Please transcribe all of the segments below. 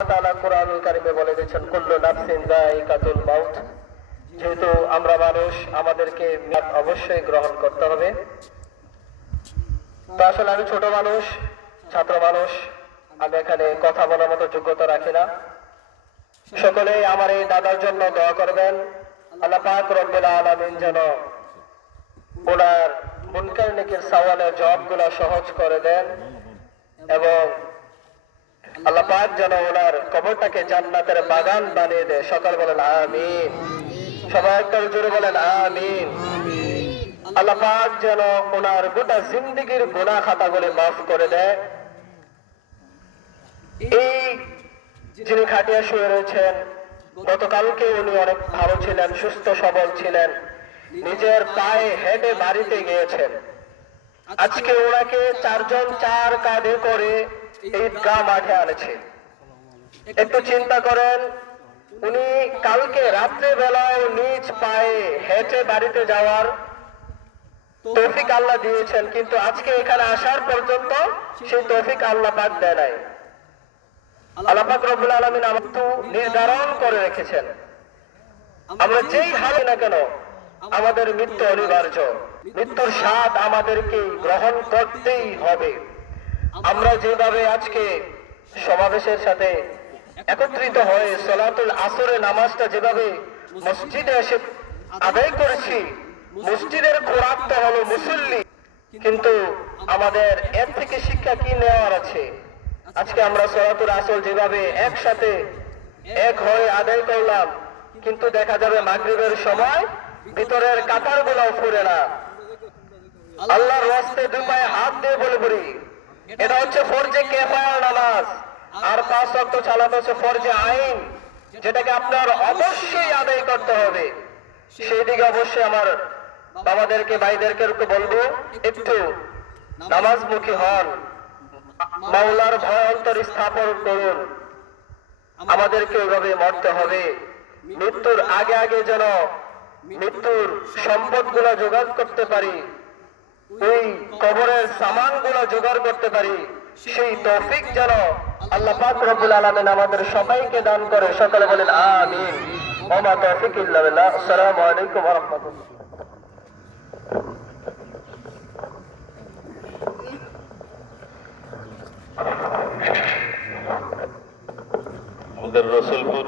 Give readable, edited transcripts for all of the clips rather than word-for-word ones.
তাআলা কোরআনুল কারীমে বলে দিয়েছেন কুল্লু নাফসিন যায়িকাতুল মাউত। যেহেতু আমরা মানুষ, আমাদেরকে মৃত্যু অবশ্যই গ্রহণ করতে হবে। তো আসলে আমি ছোট মানুষ, ছাত্র মানুষ, আমি এখানে কথা বলার মতো যোগ্যতা রাখি না। সকলেই আমার এই দাদার জন্য দোয়া করবেন, আল্লাহ পাক রব্বুল আলামিন যেন ওনার মুনকার নেকির সওয়ালের জবাবগুলো সহজ করে দেন এবং আল্লাহ পাক যেন ওনার কবরটাকে জান্নাতের বাগান বানিয়ে দেয়। সকল বলেন আমিন। সবাই একবার জোরে বলেন আমিন। আল্লাহ পাক যেন ওনার গোটা জিন্দেগীর গুনাহ খাতাগুলি মাফ করে দেয়। এই যিনি খাটিয়া শুয়ে রয়েছেন, গতকালকে উনি অনেক ভালো ছিলেন, সুস্থ সবল ছিলেন, নিজের পায়ে হেঁটে বাড়িতে গিয়েছেন। আজকে ওনাকে চারজন চার কাঁধে করে ঈদগাহ মাঠে আনেছে। একটু চিন্তা করেন, উনি কালকে রাত্রে বেলায় নিজ পায়ে হেঁটে বাড়িতে যাওয়ার তৌফিক আল্লাহ দিয়েছেন, কিন্তু আজকে এখানে আসার পর্যন্ত সেই তৌফিক আল্লাহ পাক দেয় নাই। আল্লাহ পাক রব্বুল আলামিন আমাকে নির্ধারণ করে রেখেছেন, আমরা যেই হালে না কেন আমাদের মৃত্যু অনিবার্য। মৃত্যুর স্বাদ আমাদেরকে গ্রহণ করতেই হবে। আমরা যেভাবে আজকে সমাবেশের সাথে একত্রিত হয়ে সালাতুল আসরের নামাজটা যেভাবে মসজিদে এসে আদায় করেছি, মসজিদের খোরাক তো হলো মুসল্লি, কিন্তু আমাদের এর থেকে শিক্ষা কি নেওয়ার আছে? আজকে আমরা সালাতুল আসর যেভাবে একসাথে এক হয়ে আদায় করলাম, কিন্তু দেখা যাবে মাগরিবের সময় ভিতরের কাতারগুলো ফুরে না। আল্লাহর রাস্তে দুই পায়ে হাত দিয়ে বলে বলি, এটা হচ্ছে ফরজে কিফায়া নামাজ, আর 5 ওয়াক্ত সালাত হচ্ছে ফরজে আইন, যেটাকে আপনার অবশ্যই আদায় করতে হবে। সেই দিকে অবশ্যই আমার বাবাদেরকে ভাইদেরকে বলবো, একটু নামাজমুখী হন, মাওলার ভয় অন্তর স্থাপন করুন। আমাদেরকে ওইভাবে মরতে হবে। মৃত্যুর আগে আগে যেন মৃত্যুর সম্পদগুলো জোগাড় করতে পারি, ওই কবরের সামানগুলো জোগাড় করতে পারি, সেই তৌফিক যেন আল্লাহ পাক রব্বুল আলামিন আমাদের সবাইকে দান করে। সকলে বলেন আমিন। ওয়া মা তৌফিক ইল্লা বিল্লাহ। আসসালামু আলাইকুম ওয়া রাহমাতুল্লাহ। আমাদের রসুলপুর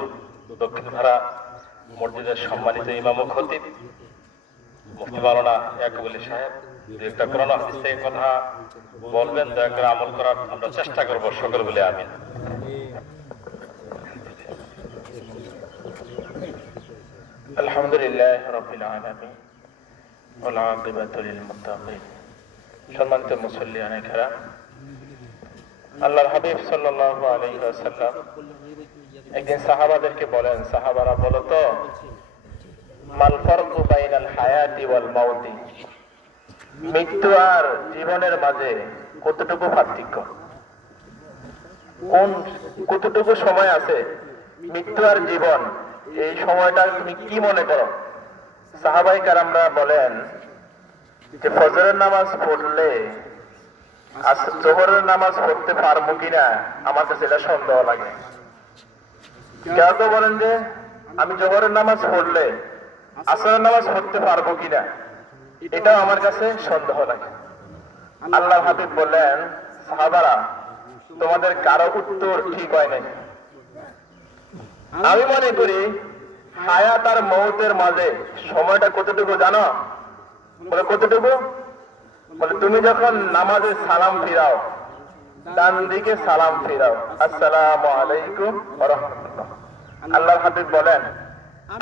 দক্ষিণধারা মসজিদের সম্মানিত ইমাম ও খতিব মুফতি মাওলানা ইয়াকুব আলী সাহেব দু একটা কোরআন হাদিস থেকে কথা বলবেন, দয়া করে আমল করার আমরা চেষ্টা করবো। সকল বলে আমিন। আলহামদুলিল্লাহ রাব্বিল আলামিন ওয়াল আকিবাতু লিল মুত্তাকিন। সম্মানিত মুসল্লিয়ানে কেরাম, আল্লাহর হাবিব সাল্লাল্লাহু আলাইহি ওয়াসাল্লাম একদিন সাহাবাদেরকে বলেন, সাহাবারা বলো তো, মাল ফারকু বাইনাল হায়াতি ওয়াল মাউতি, মৃত্যু আর জীবনের মাঝে কতটুকু পার্থক্য? কতটুকু সময় আছে মৃত্যু আর জীবন? এই সময়টা তুমি কি মনে করো? সাহাবাই কেরামরা বলেন যে ফজরের নামাজ পড়লে জোহরের নামাজ পড়তে পারবো কিনা আমার কাছে এটা সন্দেহ লাগে। কেউ তো বলেন যে আমি জোহরের নামাজ পড়লে আসরের নামাজ পড়তে পারবো কিনা, এটাও আমার কাছে সন্দেহ লাগে। আল্লাহ হাবিব বললেন, সাহাবারা তোমাদের কারো উত্তর ঠিক হয় নাই। আমি মনে করি হায়াত আর মওতের মাঝে সময়টা কতটুকু জানো? বলে কতটুকু? বলে তুমি যখন নামাজে সালাম ফিরাও, ডান দিকে সালাম ফিরাও, আসসালামু আলাইকুম ওয়া রাহমাতুল্লাহ। আল্লাহর হাবিব বলেন,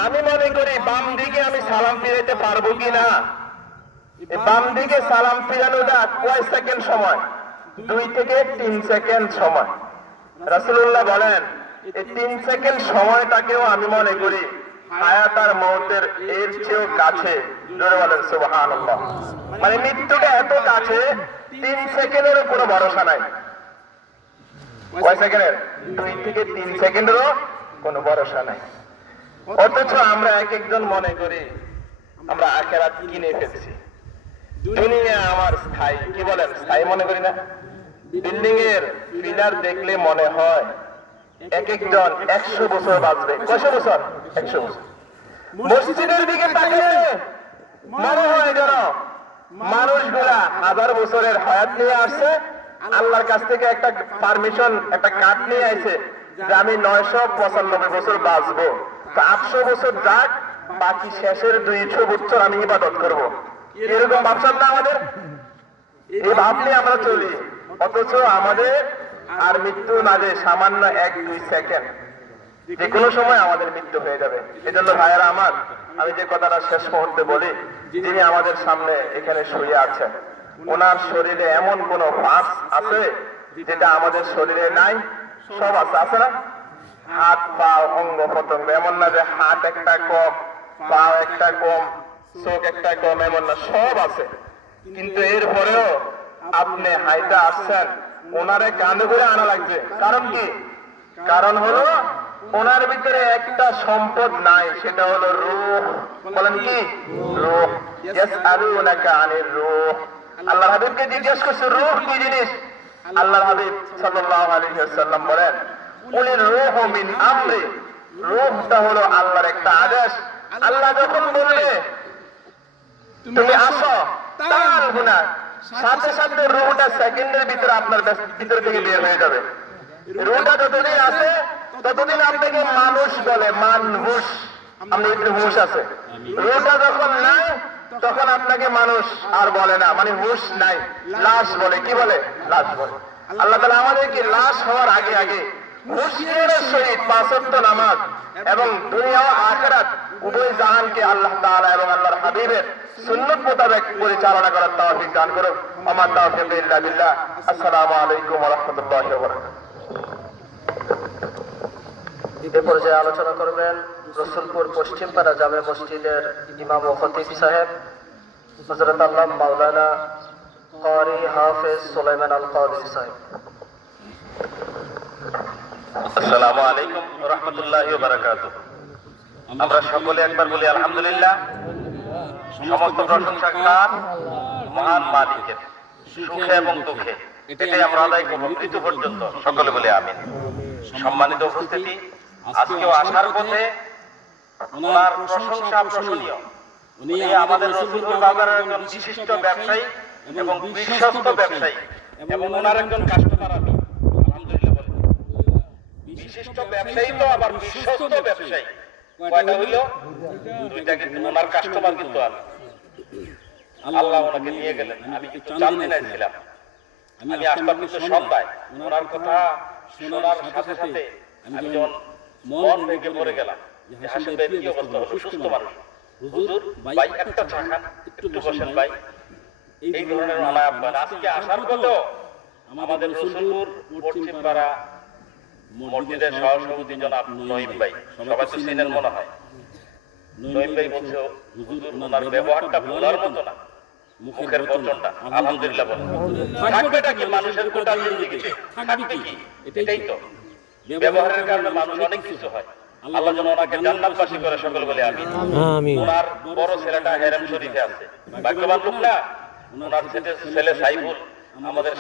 আমি মনে করি বাম দিকে আমি সালাম ফিরাইতে পারবো কিনা। বাম দিকে সালাম ফিরানোটা কয় সেকেন্ড সময়? 2 থেকে 3 সেকেন্ড সময়। রাসূলুল্লাহ বলেন, এই 3 সেকেন্ড সময়টাকেও আমি মনে করি হায়াত আর মওতের এর চেয়েও কাছে। জোরে বলেন সুবহানাল্লাহ। মানে মৃত্যুটা এত কাছে, 3 সেকেন্ডেরও কোনো ভরসা নাই। কয় সেকেন্ডের? 2 থেকে 3 সেকেন্ডেরও কোনো ভরসা নাই। অথচ আমরা এক একজন মনে করি আমরা আখিরাত কিনে ফেলছি। দুনিয়া আমার স্থায়ী, কি বলেন, স্থায়ী মনে করি না? বিল্ডিং এর পিলার দেখলে মনে হয় এক একজন 100 বছর বাঁচবে। কয়শো বছর? 100 বছর। মসজিদের দিকে তাকিয়ে মনে হয় যেন মানুষগুলা 1000 বছরের হায়াত নিয়ে আসছে, আল্লাহর কাছ থেকে একটা পারমিশন, একটা কার্ড নিয়ে আইছে যে আমি 995 বছর বাঁচবো, তো 800 বছর যাক, বাকি শেষের 200 বছর আমি ইবাদত করব। এরকম ভাবছেন না আমাদের? এই ভাব নিয়ে আমরা চলি, অথচ আমাদের আর মৃত্যু না যে সামান্য 1-2 সেকেন্ড, যে কোনো সময় আমাদের মৃত্যু হয়ে যাবে। এজন্য ভাইয়েরা আমার, আমি যে কথাটা শেষ মুহূর্তে বলি, যিনি আমাদের সামনে এখানে শুয়ে আছেন, ওনার শরীরে এমন কোন পার্টস আছে যেটা আমাদের শরীরে নাই? সব আছে, আছে না? হাত, পা, অঙ্গ প্রত্যঙ্গ, এমন না যে হাত একটা কম, পা একটা কম, চোখ একটা কম, এমন না, সব আছে। কিন্তু এরপরেও আপনি হাইটা আসছেন, ওনারে কাঁধে করে আনা লাগছে। কারণ কি? কারণ হলো ওনার ভিতরে একটা সম্পদ নাই, সেটা হলো রূহ। বলেন কি? রূহ। ইয়াসআলুনাকা আনির রূহ। আল্লাহর হাবিবকে জিজ্ঞেস করছে রূহ কি জিনিস? আল্লাহর হাবিব সাল্লাল্লাহু আলাইহি ওয়াসাল্লাম বলেন, কুলির রূহু মিন আমরি। রূহটা হলো আল্লাহর একটা আদেশ। আল্লাহ যখন বলবে তুমি আসো, তার গুনাহ সাথে সাথে রূহটা সেকেন্ডের ভিতরে আপনার ভিতর থেকে বের হয়ে যাবে। রূহটা যতদিন আছে ততদিন আপনাকে মানুষ বলে, মানুষ। আপনি একটু হুঁশ আছে। রূহটা যখন নাই তখন আপনাকে মানুষ আর বলে না, মানে হুঁশ নাই, লাশ বলে। কি বলে? লাশ বলে। আল্লাহ তাআলা আমাদেরকে লাশ হওয়ার আগে আগে হুঁশিয়ারের সহিত 5 ওয়াক্ত নামাজ এবং দুনিয়া ও আখিরাত উভয় জাহানকে আল্লাহ তাআলা এবং আল্লাহর হাবিবের সুন্নাত মোতাবেক পরিচালনা করার তৌফিক দান করুন। আমার তাওফিক ইল্লা বিল্লাহ। আসসালামু আলাইকুম ওয়া রাহমাতুল্লাহি ওয়া বারাকাতুহু। এ পর্যায়ে আলোচনা করবেন রসুলপুর পশ্চিমপাড়া জামে মসজিদের ইমাম ও খতিব সাহেব হযরত আল্লামা মাওলানা ক্বারি হাফেজ সুলাইমান আল কাদরি সাহেব। আসসালামু আলাইকুম ওয়া রাহমাতুল্লাহি ওয়া বারাকাতুহু। আমরা সকলে একবার বলি আলহামদুলিল্লাহ। সমস্ত প্রশংসা কার? মহান মালিকের। সুখে এবং দুঃখে এটাই আমরা আদায় করব মৃত্যু পর্যন্ত। সকলে বলি আমিন। সম্মানিত উপস্থিতি, আজকেও আসার পথে ওনার প্রশংসা প্রশংসনীয়। উনি আমাদের রসুলপুর বাজারের একজন বিশিষ্ট ব্যবসায়ী এবং বিশ্বস্ত ব্যবসায়ী, এবং ওনার একজন কাস্টমার আমি। আলহামদুলিল্লাহ বলি। বিশিষ্ট ব্যবসায়ী তো আবার বিশ্বস্ত ব্যবসায়ী, কয়টা হইল? দুইটা। কিন্তু ওনার কাস্টমার কিন্তু আমি। আল্লাহ ওনাকে নিয়ে গেলেন, আমি কিন্তু জানতে চাইছিলাম। আমি আসলাম কিন্তু সন্ধ্যায়। ওনার কথা শোনার সাথে সাথে আমি যখন মন ভেঙে পড়ে গেলাম যে হাসিম ভাই কি অবস্থা, অসুস্থ মানুষ। হুজুর ভাই একটা চা খান, একটু বসেন ভাই। এই ধরনের আলাপ আপ্যায়ন আজকে আসার কথা। আমাদের রসুলপুর পশ্চিমপাড়া মসজিদের সহসভাপতি জনাব নঈম ভাই, সবাই তো চিনেন মনে হয়। নঈম ভাই বলছে হুজুর ওনার ব্যবহারটা ভোলার মতো না, মুখের বচনটা। আলহামদুলিল্লাহ বলেন। থাকবেটা কি মানুষের কোটা জিন্দেগিতে? থাকবে কি? এটাই তো। ব্যবহারের কারণে মানুষ অনেক কিছু হয়। আল্লাহ যেন ওনাকে জান্নাতবাসী করে, সকল বলে আমিন। ওনার বড় ছেলেটা হেরেম শরীফে আছে, ভাগ্যবান লোক না? ওনার ছেলে সাইফুল, আমাদের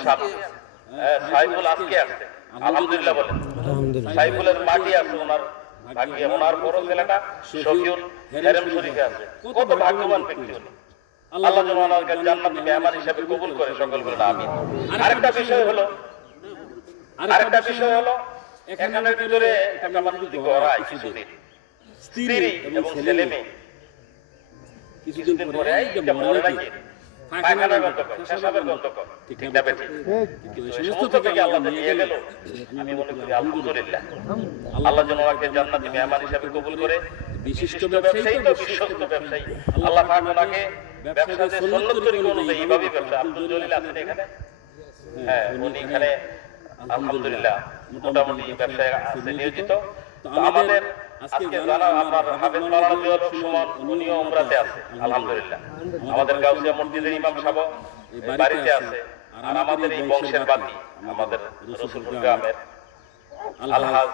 সাইফুল আজকে আসছে। আলহামদুলিল্লাহ বলেন। সাইফুলের পার্টি আছে ওনার ভাগ্যে। ওনার বড় ছেলেটা শফিউল হেরেম শরীফে আছে। কত ভাগ্যবান ব্যক্তি উনি। আল্লাহ যেন ওনাকে জান্নাতি মেহমান হিসেবে কবুল করে, সকল বলে আমিন। আরেকটা বিষয় হলো এখানের ভিতরে একটা মানুষ যদি গড়ায় কিছুদিন, স্ত্রী এবং ছেলে মেয়ে কিছুদিন পরে এটা মরে নাকি পায়খানা গন্ধ করে, পেশাবের গন্ধ করে, ঠিক না বেঠি? কিন্তু এই সমস্ত থেকে আল্লাহ নিয়ে গেল। আমি মনে করি আলহামদুলিল্লাহ, আল্লাহ যেন ওনাকে জান্নাতি মেহমান হিসেবে কবুল করে। বিশিষ্ট ব্যবসায়ী তো বিশ্বস্ত ব্যবসায়ী। আল্লাহ পাক ওনাকে ব্যবসাতে সুন্নত তরিকা অনুযায়ী এইভাবে ব্যবসা। আব্দুল জলিল আছেন এখানে, হ্যাঁ উনি এখানে আলহামদুলিল্লাহ মোটামুটি ব্যবসায় আছে নিয়োজিত। তো আমাদের আজকে জানা আপনার হাফেজ মাওলানা জিয়াউর সুমন, উনিও উমরাতে আছে আলহামদুলিল্লাহ। আমাদের গাউসিয়া মসজিদের ইমাম সাহেব বাড়িতে আছে। আর আমাদের এই বংশের বাতি, আমাদের রসুলপুর গ্রামের আলহাজ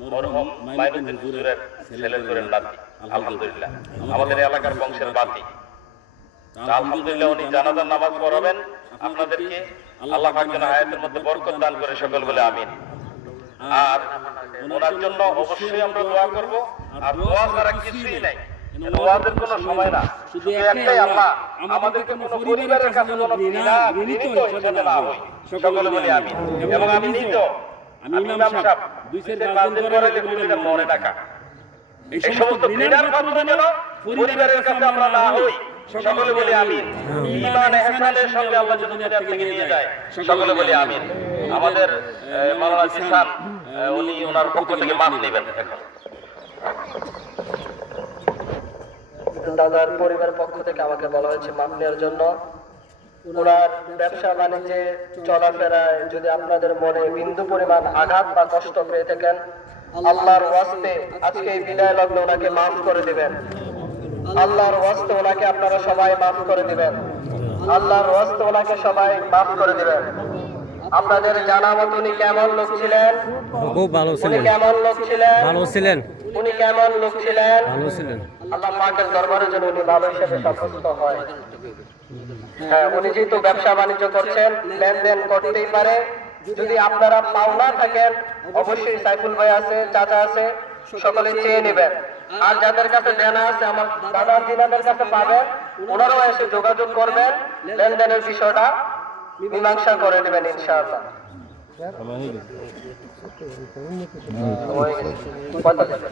মরহুম মাইনুদ্দিন হুজুরের ছেলের নাতি আলহামদুলিল্লাহ আমাদের এলাকার বংশের বাতি। আলহামদুলিল্লাহ উনি জানাজার নামাজ পড়াবেন আপনাদেরকে। আল্লাহ পাক যেন হায়াতের মধ্যে বরকত দান করে, সকল বলে আমিন। আর ওনার জন্য অবশ্যই আমরা দোয়া করব। আর দোয়া ছাড়া কিছুই নাই, দোয়াদের কোনো সময় না, শুধু একটাই আল্লাহ আমাদেরকে কোনো পরিবারের কাছে কোনো ঘৃণিত হিসেবে না হই। সকলে বলি আমিন। এবং আমি নিজেও, আমি ইমাম সাহেব 2-4 দিন পরে যে বলি মনে রাখা, এই সমস্ত ঘৃণার পাত্র যেন পরিবারের কাছে আমরা না হই। সকলে বলি আমিন। ঈমান ইহসানের সঙ্গে আল্লাহ যদি দুনিয়া থেকে নিয়ে যায়, সকলে বলি আমিন। আমাদের মাওলানা জিসান উনি ওনার পক্ষ থেকে মাপ নেবেন এখন। দাদার পরিবারের পক্ষ থেকে আমাকে বলা হয়েছে মাপ নেওয়ার জন্য। ওনার ব্যবসা বাণিজ্যে চলাফেরায় যদি আপনাদের মনে বিন্দু পরিমাণ আঘাত বা কষ্ট পেয়ে থাকেন, আল্লাহর ওয়াস্তে আজকে এই বিদায় লগ্নে ওনাকে মাফ করে দিবেন। আল্লাহর ওয়াস্তে ওনাকে আপনারা সবাই মাফ করে দিবেন। আল্লাহর ওয়াস্তে ওনাকে সবাই মাফ করে দিবেন। আপনাদের জানা মতো উনি কেমন লোক ছিলেন? খুব ভালো উনি ছিলেন, কেমন লোক ছিলেন? ভালো ছিলেন, উনি কেমন লোক ছিলেন? ভালো ছিলেন। আল্লাহ পাকের দরবারে যেন উনি ভালো হিসেবে সাব্যস্ত হয়। হ্যাঁ, উনি যেহেতু ব্যবসা বাণিজ্য করছেন, লেনদেন করতেই পারে। যদি আপনারা পাওনা থাকেন, অবশ্যই সাইফুল ভাই আছে, চাচা আছে, সকলে চেয়ে নেবেন। আর যাদের কাছে দেনা আছে, আমার দাদা দিনাদের কাছে পাবেন, ওনারাও এসে যোগাযোগ করবেন, লেনদেনের বিষয়টা মীমাংসা করে নেবেন ইনশাআল্লাহ। সময় গেছে।